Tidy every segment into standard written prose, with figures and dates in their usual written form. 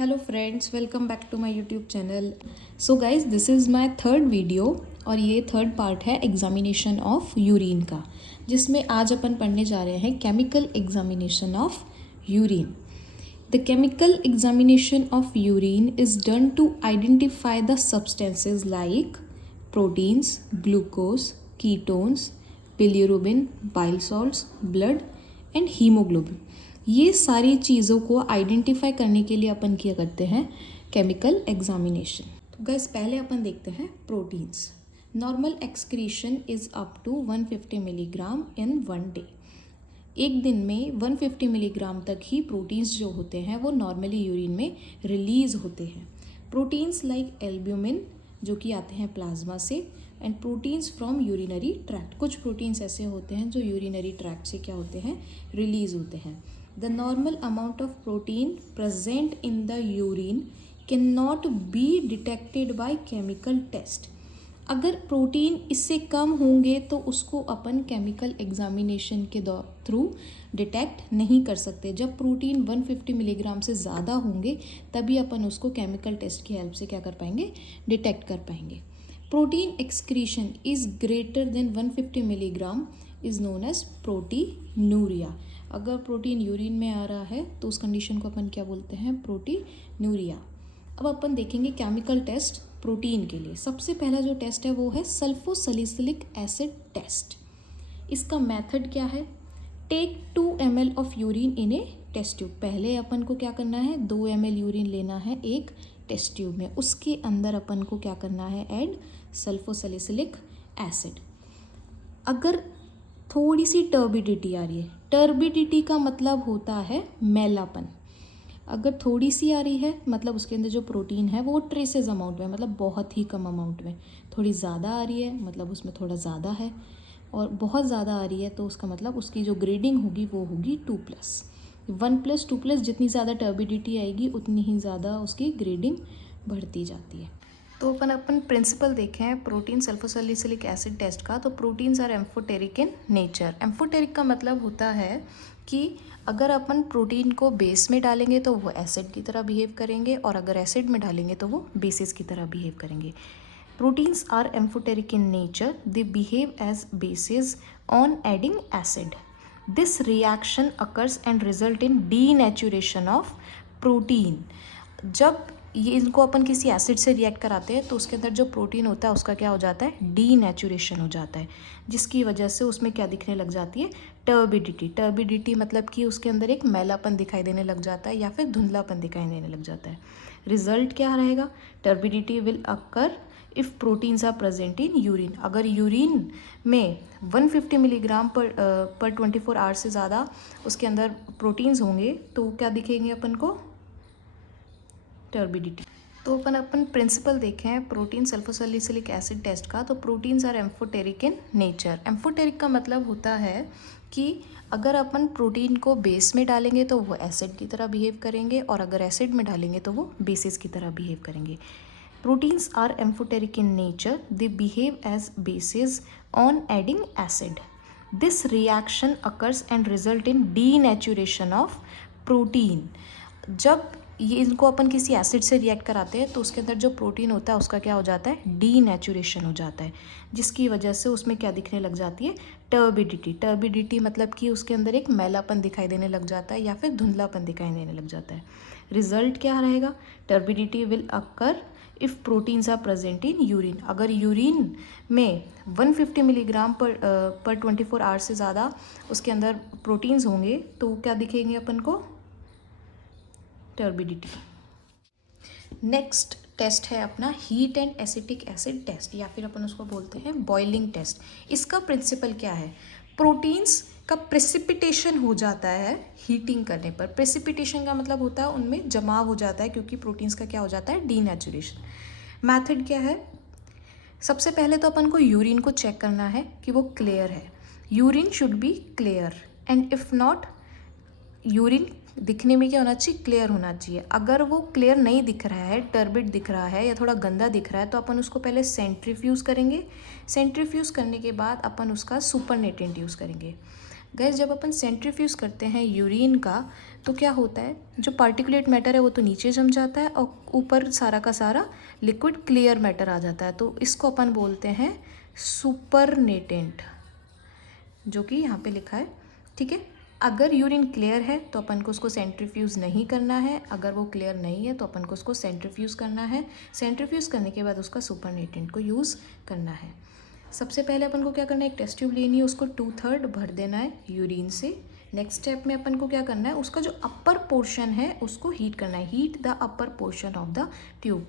Hello friends, welcome back to my YouTube channel. So guys, this is my third video और ये third part है examination of urine का, जिसमें आज अपन पढ़ने जा रहे हैं chemical examination of urine. The chemical examination of urine is done to identify the substances like proteins, glucose, ketones, bilirubin, bile salts, blood and haemoglobin. ये सारी चीज़ों को आइडेंटिफाई करने के लिए अपन क्या करते हैं, केमिकल एग्जामिनेशन। तो गाइस, पहले अपन देखते हैं proteins. Normal excretion is up to 150 milligram in one day. एक दिन में 150 मिलीग्राम तक ही प्रोटीन्स जो होते हैं वो नॉर्मली यूरिन में रिलीज होते हैं। प्रोटीन्स लाइक एल्ब्यूमिन जो कि आते हैं प्लाज्मा से, and proteins from urinary tract. कुछ प्रोटीन्स ऐसे होते हैं जो यूरिनरी ट्रैक्ट से क्या होते हैं, रिलीज होते हैं। The normal amount of protein present in the urine cannot be detected by chemical test. अगर प्रोटीन इससे कम होंगे तो उसको अपन केमिकल एग्जामिनेशन के थ्रू डिटेक्ट नहीं कर सकते। जब प्रोटीन 150 मिलीग्राम से ज़्यादा होंगे तभी अपन उसको केमिकल टेस्ट की हेल्प से क्या कर पाएंगे, डिटेक्ट कर पाएंगे। Protein excretion is greater than 150 milligram is known as proteinuria. अगर प्रोटीन यूरिन में आ रहा है तो उस कंडीशन को अपन क्या बोलते हैं, प्रोटीनूरिया। अब अपन देखेंगे केमिकल टेस्ट प्रोटीन के लिए। सबसे पहला जो टेस्ट है वो है सल्फोसैलिसिलिक एसिड टेस्ट। इसका मेथड क्या है, take 2 ml of urine in a test tube. पहले अपन को क्या करना है, 2 ml यूरिन लेना है एक टेस्ट ट्यूब में। उसके अंदर अपन को क्या करना है, ऐड सल्फोसैलिसिलिक एसिड। अगर थोड़ी सी टर्बिडिटी आ रही है, टर्बिडिटी का मतलब होता है मैलापन। अगर थोड़ी सी आ रही है मतलब उसके अंदर जो प्रोटीन है वो ट्रेसेस अमाउंट में, मतलब बहुत ही कम अमाउंट में। थोड़ी ज़्यादा आ रही है मतलब उसमें थोड़ा ज़्यादा है, और बहुत ज़्यादा आ रही है तो उसका मतलब उसकी जो ग्रेडिंग होगी वो होगी 2+। 1+, 2+, जितनी ज़्यादा टर्बिडिटी आएगी उतनी ही ज़्यादा उसकी ग्रेडिंग बढ़ती जाती है। तो अपन प्रिंसिपल देखें हैं प्रोटीन सल्फोसैलिसिलिक एसिड टेस्ट का। तो proteins are amphoteric in nature. Amphoteric का मतलब होता है कि अगर अपन प्रोटीन को बेस में डालेंगे तो वो एसिड की तरह बिहेव करेंगे, और अगर एसिड में डालेंगे तो वो बेसिस की तरह बिहेव करेंगे। Proteins are amphoteric in nature, they behave as bases on adding acid. This reaction occurs and result in denaturation of protein. जब ये इनको अपन किसी एसिड से रिएक्ट कराते हैं तो उसके अंदर जो प्रोटीन होता है उसका क्या हो जाता है, डीनेचुरेशन हो जाता है, जिसकी वजह से उसमें क्या दिखने लग जाती है, टर्बिडिटी। टर्बिडिटी मतलब कि उसके अंदर एक मैलापन दिखाई देने लग जाता है या फिर धुंधलापन दिखाई देने लग जाता है। रिजल्ट क्या रहेगा, turbidity will occur if proteins are present in urine. अगर यूरिन में 150 मिलीग्राम पर 24 आवर्स से ज़्यादा उसके अंदर प्रोटीन्स होंगे तो क्या दिखेंगे अपन को, टर्बिडिटी। तो अपन प्रिंसिपल देखें हैं प्रोटीन सल्फोसैलिसिलिक एसिड टेस्ट का। तो proteins are amphoteric in nature. Amphoteric का मतलब होता है कि अगर अपन प्रोटीन को बेस में डालेंगे तो वो एसिड की तरह बिहेव करेंगे, और अगर एसिड में डालेंगे तो वो बेसिस की तरह बिहेव करेंगे। Proteins are amphoteric in nature, they behave as bases on adding acid. This reaction occurs and result in denaturation of protein. जब ये इनको अपन किसी एसिड से रिएक्ट कराते हैं तो उसके अंदर जो प्रोटीन होता है उसका क्या हो जाता है, डीनेचुरेशन हो जाता है, जिसकी वजह से उसमें क्या दिखने लग जाती है, टर्बिडिटी। टर्बिडिटी मतलब कि उसके अंदर एक मैलापन दिखाई देने लग जाता है या फिर धुंधलापन दिखाई देने लग जाता है। रिजल्ट क्या रहेगा, turbidity will occur if proteins are present in urine. अगर यूरिन में 150 मिलीग्राम पर 24 आवर्स से ज़्यादा उसके अंदर प्रोटीन्स होंगे तो क्या दिखेंगे अपन को, टर्बिडिटी। नेक्स्ट टेस्ट है अपना heat and acetic acid test, या फिर अपन उसको बोलते हैं बॉइलिंग टेस्ट। इसका प्रिंसिपल क्या है, प्रोटीन्स का प्रेसिपिटेशन हो जाता है हीटिंग करने पर। प्रेसिपिटेशन का मतलब होता है उनमें जमाव हो जाता है, क्योंकि प्रोटीन्स का क्या हो जाता है, डीनेचुरेशन। मेथड क्या है, सबसे पहले तो अपन को यूरिन को चेक करना है कि वो क्लियर है। Urine should be clear, and if not, urine दिखने में क्या होना चाहिए, क्लियर होना चाहिए। अगर वो क्लियर नहीं दिख रहा है, टर्बिड दिख रहा है या थोड़ा गंदा दिख रहा है तो अपन उसको पहले सेंट्रीफ्यूज़ करेंगे। सेंट्रीफ्यूज़ करने के बाद अपन उसका सुपरनेटेंट यूज़ करेंगे। गैस जब अपन सेंट्रीफ्यूज करते हैं यूरिन का तो क्या होता है, जो पार्टिकुलेट मैटर है वो तो नीचे जम जाता है और ऊपर सारा का सारा लिक्विड क्लियर मैटर आ जाता है। तो इसको अपन बोलते हैं सुपरनेटेंट, जो कि यहाँ पे लिखा है। ठीक है, अगर यूरिन क्लियर है तो अपन को उसको सेंट्रीफ्यूज नहीं करना है, अगर वो क्लियर नहीं है तो अपन को उसको सेंट्रीफ्यूज करना है। सेंट्रीफ्यूज करने के बाद उसका सुपरनेटेंट को यूज़ करना है। सबसे पहले अपन को क्या करना है, एक टेस्ट ट्यूब लेनी है, उसको 2/3 भर देना है यूरिन से। नेक्स्ट स्टेप में अपन को क्या करना है, उसका जो अपर पोर्शन है उसको हीट करना है। Heat the upper portion of the tube.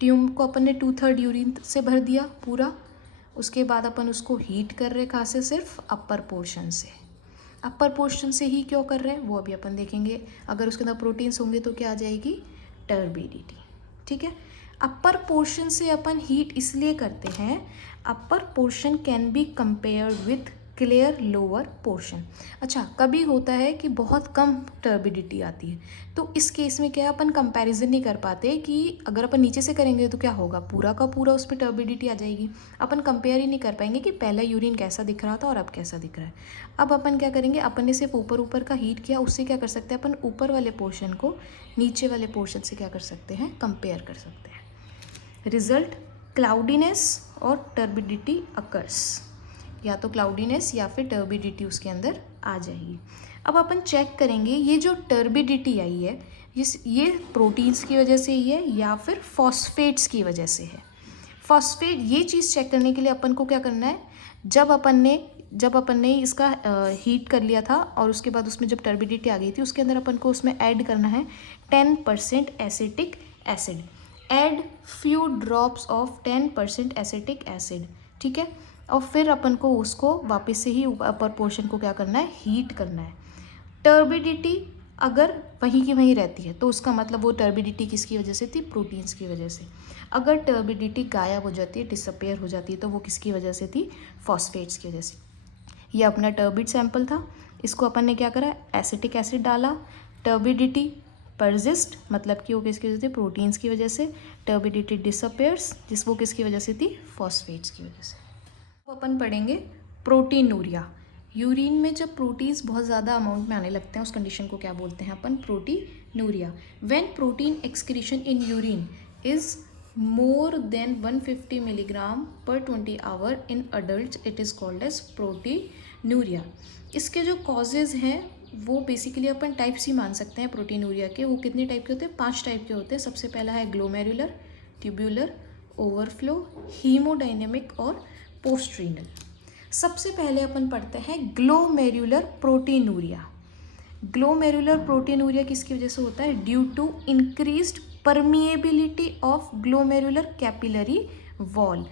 Tube को अपन ने 2/3 यूरिन से भर दिया पूरा। उसके बाद अपन उसको हीट कर रहे, कहाँ से, सिर्फ अपर पोर्शन से। अपर पोर्शन से ही क्यों कर रहे हैं वो अभी अपन देखेंगे। अगर उसके अंदर प्रोटीन्स होंगे तो क्या आ जाएगी, टर्बिडिटी। ठीक है, अपर पोर्शन से अपन हीट इसलिए करते हैं, upper portion can be compared with clear lower portion. अच्छा, कभी होता है कि बहुत कम टर्बिडिटी आती है, तो इस केस में क्या है, अपन कंपैरिजन नहीं कर पाते कि अगर अपन नीचे से करेंगे तो क्या होगा, पूरा का पूरा उस पर टर्बिडिटी आ जाएगी। अपन कंपेयर ही नहीं कर पाएंगे कि पहला यूरिन कैसा दिख रहा था और अब कैसा दिख रहा है। अब अपन क्या करेंगे, अपन ने सिर्फ ऊपर ऊपर का हीट किया, उससे क्या कर सकते हैं अपन, ऊपर वाले पोर्शन को नीचे वाले पोर्शन से क्या कर सकते हैं, कंपेयर कर सकते हैं। रिजल्ट, क्लाउडीनेस और टर्बिडिटी अकर्स, या तो क्लाउडीनेस या फिर टर्बिडिटी उसके अंदर आ जाएगी। अब अपन चेक करेंगे ये जो टर्बिडिटी आई है ये प्रोटीन्स की वजह से ही है या फिर फॉस्फेट्स की वजह से है। फॉस्फेट, ये चीज़ चेक करने के लिए अपन को क्या करना है, जब अपन ने इसका हीट कर लिया था और उसके बाद उसमें जब टर्बिडिटी आ गई थी, उसके अंदर अपन को उसमें ऐड करना है 10% acetic acid. Add few drops of 10% acetic acid. ठीक है, और फिर अपन को उसको वापस से ही अपर पोर्शन को क्या करना है, हीट करना है। टर्बिडिटी अगर वहीं की वहीं रहती है तो उसका मतलब वो टर्बिडिटी किसकी वजह से थी, प्रोटीन्स की वजह से। अगर टर्बिडिटी गायब हो जाती है, डिसअपेयर हो जाती है, तो वो किसकी वजह से थी, फॉस्फेट्स की वजह से। ये अपना टर्बिड सैंपल था, इसको अपन ने क्या करा, एसिटिक एसिड डाला। टर्बिडिटी परसिस्ट, मतलब कि वो किसकी वजह से, प्रोटीन्स की वजह से। टर्बिडिटी डिसअपेयर्स, वो किसकी वजह से थी, फॉस्फेट्स की वजह से। तो अपन पढ़ेंगे प्रोटीनूरिया। यूरिन में जब प्रोटीन्स बहुत ज़्यादा अमाउंट में आने लगते हैं उस कंडीशन को क्या बोलते हैं अपन, proteinuria. When protein excretion in urine is more than 150 milligram per 20 hour in adult, it is called as proteinuria. इसके जो कॉजेज़ हैं वो बेसिकली अपन टाइप्स ही मान सकते हैं प्रोटीनूरिया के। वो कितने टाइप के होते हैं, 5 टाइप के होते हैं। सबसे पहला है ग्लोमेरुलर, ट्यूब्यूलर, ओवरफ्लो, हीमोडाइनेमिक और पोस्ट्रीनल। सबसे पहले अपन पढ़ते हैं ग्लोमेरुलर प्रोटीनूरिया। ग्लोमेरुलर प्रोटीनूरिया किसकी वजह से होता है, due to increased permeability of glomerular capillary wall.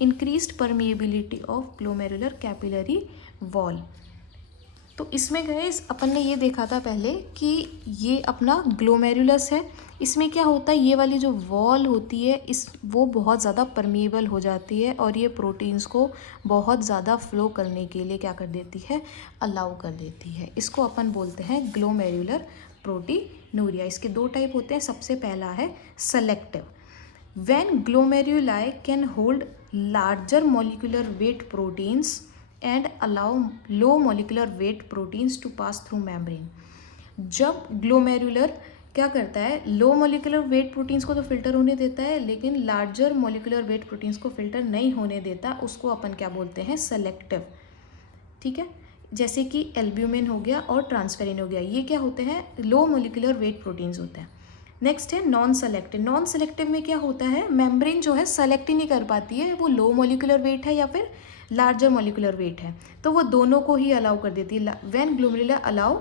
Increased permeability of glomerular capillary wall. तो इसमें गए अपन ने ये देखा था पहले कि ये अपना ग्लोमेरुलस है, इसमें क्या होता है, ये वाली जो वॉल होती है वो बहुत ज़्यादा परमिएबल हो जाती है और ये प्रोटीन्स को बहुत ज़्यादा फ्लो करने के लिए क्या कर देती है, अलाउ कर देती है। इसको अपन बोलते हैं ग्लोमेरुलर प्रोटीनूरिया। इसके 2 टाइप होते हैं। सबसे पहला है selective, when glomeruli can hold larger molecular weight proteins and allow low molecular weight proteins to pass through membrane। जब ग्लोमेरुलर क्या करता है, लो मोलिकुलर वेट प्रोटीन्स को तो फिल्टर होने देता है लेकिन लार्जर मोलिकुलर वेट प्रोटीन्स को फिल्टर नहीं होने देता, उसको अपन क्या बोलते हैं, सेलेक्टिव। ठीक है, जैसे कि एल्ब्यूमिन हो गया और ट्रांसफेरिन हो गया, ये क्या होते हैं, लो मोलिकुलर वेट प्रोटीन्स होते हैं। नेक्स्ट है नॉन सेलेक्टिव। नॉन सेलेक्टिव में क्या होता है, मेम्ब्रेन जो है सेलेक्ट ही नहीं कर पाती है, वो लो मोलिकुलर वेट है या फिर लार्जर मोलिकुलर वेट है, तो वो दोनों को ही अलाउ कर देती है। When glomerula allow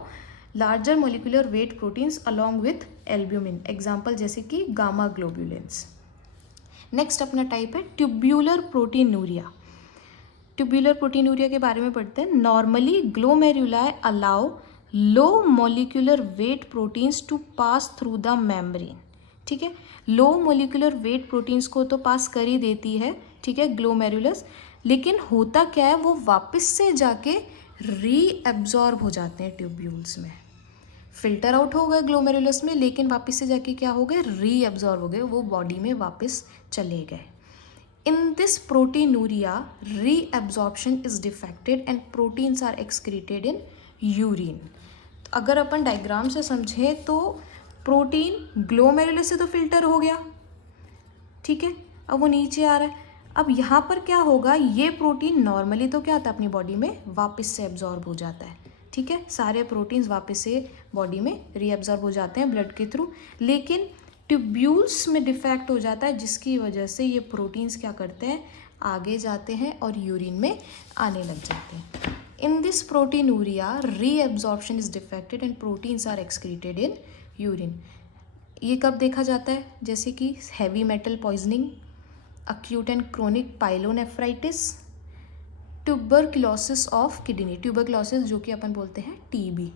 larger molecular weight proteins along with albumin, example जैसे कि गामा ग्लोब्यूलेंस। नेक्स्ट अपना टाइप है ट्यूब्यूलर प्रोटीनूरिया। ट्यूब्यूलर प्रोटीनूरिया के बारे में पढ़ते हैं। Normally glomeruli allow low molecular weight proteins to pass through the membrane. ठीक है, लो मोलिकुलर वेट प्रोटीन्स को तो पास कर ही देती है, ठीक है, ग्लोमेरुलस, लेकिन होता क्या है, वो वापस से जाके रीएब्जॉर्ब हो जाते हैं ट्यूब्यूल्स में। फिल्टर आउट हो गए ग्लोमेरुलस में, लेकिन वापस से जाके क्या हो गए, रीएब्जॉर्ब हो गए, वो बॉडी में वापस चले गए। In this proteinuria reabsorption is defected and proteins are excreted in urine. तो अगर अपन डायग्राम से समझें तो प्रोटीन ग्लोमेरुलस से तो फिल्टर हो गया, ठीक है, अब वो नीचे आ रहा है। अब यहाँ पर क्या होगा, ये प्रोटीन नॉर्मली तो क्या होता है अपनी बॉडी में वापस से एब्जॉर्ब हो जाता है, ठीक है, सारे प्रोटीन्स वापस से बॉडी में रीअब्जॉर्ब हो जाते हैं ब्लड के थ्रू, लेकिन ट्यूब्यूल्स में डिफेक्ट हो जाता है जिसकी वजह से ये प्रोटीन्स क्या करते हैं, आगे जाते हैं और यूरिन में आने लग जाते हैं। In this proteinuria reabsorption is defected and proteins are excreted in urine. ये कब देखा जाता है, जैसे कि heavy metal poisoning, acute and chronic pyelonephritis, tuberculosis of kidney, tuberculosis जो कि अपन बोलते हैं टीबी,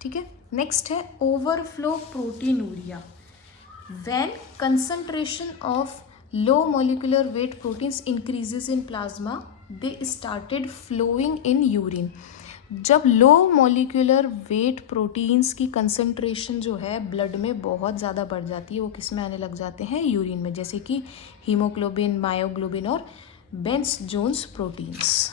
ठीक है। नेक्स्ट है overflow proteinuria, when concentration of low molecular weight proteins increases in plasma they started flowing in urine. जब लो मॉलिक्यूलर वेट प्रोटीन्स की concentration जो है ब्लड में बहुत ज़्यादा बढ़ जाती है, वो किस में आने लग जाते हैं, यूरिन में, जैसे कि हीमोग्लोबिन, मायोग्लोबिन और बेंस जोन्स प्रोटीन्स।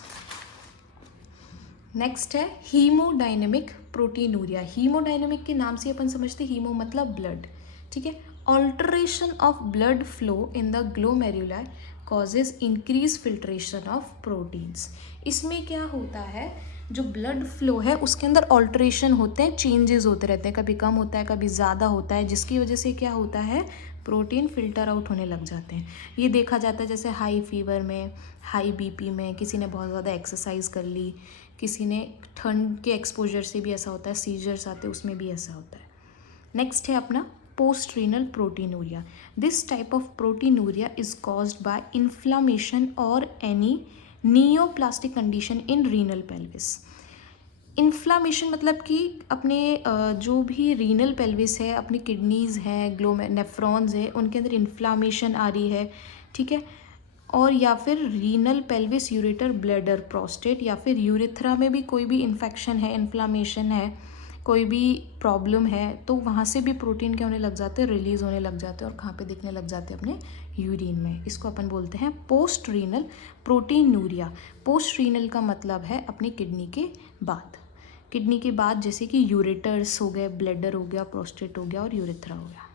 नेक्स्ट है हीमोडायनेमिक प्रोटीनूरिया। हीमोडायनेमिक के नाम से अपन समझते हैं, हीमो मतलब ब्लड, ठीक है। Alteration of blood flow in the glomeruli causes increase filtration of proteins. इसमें क्या होता है, जो ब्लड फ्लो है उसके अंदर ऑल्टरेशन होते हैं, चेंजेस होते रहते हैं, कभी कम होता है कभी ज़्यादा होता है, जिसकी वजह से क्या होता है, प्रोटीन फिल्टर आउट होने लग जाते हैं। ये देखा जाता है जैसे हाई फीवर में, हाई बीपी में, किसी ने बहुत ज़्यादा एक्सरसाइज कर ली, किसी ने ठंड के एक्सपोजर से भी ऐसा होता है, सीजर्स आते हैं उसमें भी ऐसा होता है। नेक्स्ट है अपना post renal proteinuria. This type of proteinuria is caused by inflammation or any neoplastic condition in renal pelvis. Inflammation मतलब कि अपने जो भी रीनल पेल्विस है, अपनी किडनीज़ हैं, नेफ्रॉन्स है, उनके अंदर इन्फ्लामेशन आ रही है, ठीक है, और या फिर renal pelvis, ureter, bladder, prostate या फिर यूरेथ्रा में भी कोई भी इन्फेक्शन है, इन्फ्लामेशन है, कोई भी प्रॉब्लम है, तो वहाँ से भी प्रोटीन क्या होने लग जाते हैं, रिलीज़ होने लग जाते हैं और कहाँ पे दिखने लग जाते हैं, अपने यूरिन में। इसको अपन बोलते हैं post renal proteinuria. Post renal का मतलब है अपनी किडनी के बाद, किडनी के बाद जैसे कि यूरेटर्स हो गए, ब्लैडर हो गया, प्रोस्टेट हो गया और यूरेथ्रा हो गया।